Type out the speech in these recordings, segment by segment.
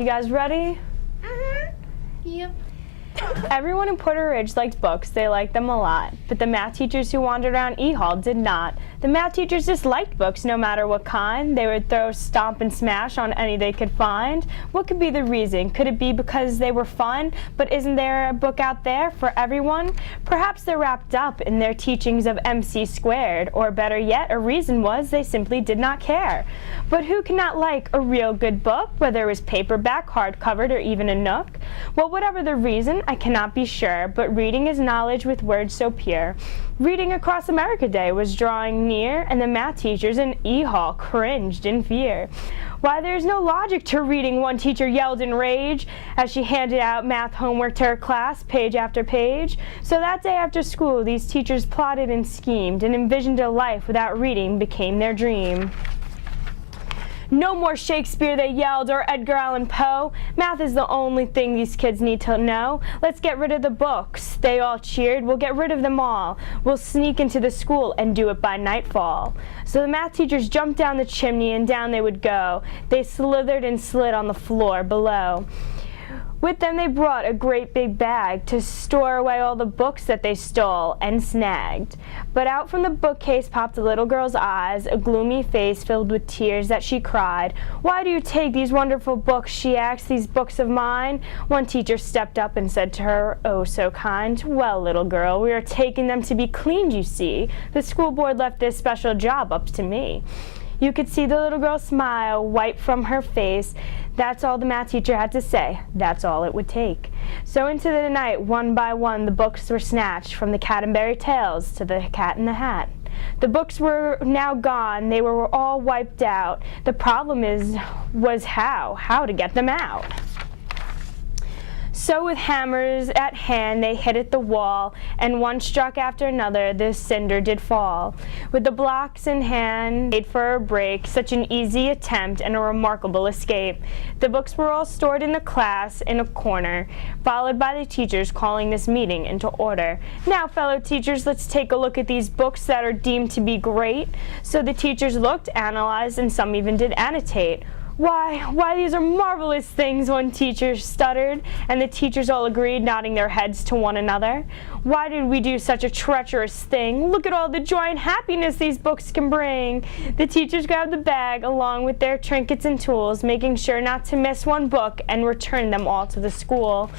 You guys ready? Yep. Everyone in Porter Ridge liked books. They liked them a lot. But the math teachers who wandered around E Hall did not. The math teachers disliked books no matter what kind. They would throw, stomp, and smash on any they could find. What could be the reason? Could it be because they were fun? But isn't there a book out there for everyone? Perhaps they're wrapped up in their teachings of MC squared. Or better yet, a reason was they simply did not care. But who cannot like a real good book, whether it was paperback, hardcovered, or even a Nook? Well, whatever the reason, I cannot be sure, but reading is knowledge with words so pure. Reading Across America Day was drawing near, and the math teachers in E Hall cringed in fear. Why, there's no logic to reading, one teacher yelled in rage as she handed out math homework to her class, page after page. So that day after school, these teachers plotted and schemed and envisioned a life without reading became their dream. No more Shakespeare, they yelled, or Edgar Allan Poe. Math is the only thing these kids need to know. Let's get rid of the books. They all cheered. We'll get rid of them all. We'll sneak into the school and do it by nightfall. So the math teachers jumped down the chimney and down they would go. They slithered and slid on the floor below. With them they brought a great big bag to store away all the books that they stole and snagged. But out from the bookcase popped a little girl's eyes, a gloomy face filled with tears that she cried. "Why do you take these wonderful books?" she asked, "these books of mine?" One teacher stepped up and said to her, oh so kind, "Well, little girl, we are taking them to be cleaned, you see. The school board left this special job up to me." You could see the little girl smile wipe from her face. That's all the math teacher had to say. That's all it would take. So into the night, one by one, the books were snatched, from the Cadbury Tales to the Cat in the Hat. The books were now gone. They were all wiped out. The problem was how to get them out. So with hammers at hand they hit at the wall, and one struck after another the cinder did fall. With the blocks in hand made for a break, such an easy attempt and a remarkable escape. The books were all stored in the class in a corner, followed by the teachers calling this meeting into order. "Now, fellow teachers, let's take a look at these books that are deemed to be great." So the teachers looked, analyzed, and some even did annotate. Why, these are marvelous things," one teacher stuttered, and the teachers all agreed, nodding their heads to one another. "Why did we do such a treacherous thing? Look at all the joy and happiness these books can bring." The teachers grabbed the bag along with their trinkets and tools, making sure not to miss one book, and returned them all to the school.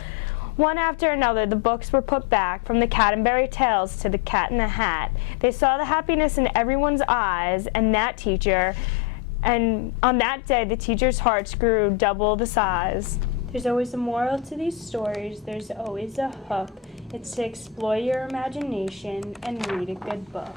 One after another, the books were put back, from the Cadbury Tales to the Cat in the Hat. They saw the happiness in everyone's eyes, and on that day, the teachers' hearts grew double the size. There's always a moral to these stories. There's always a hook. It's to explore your imagination and read a good book.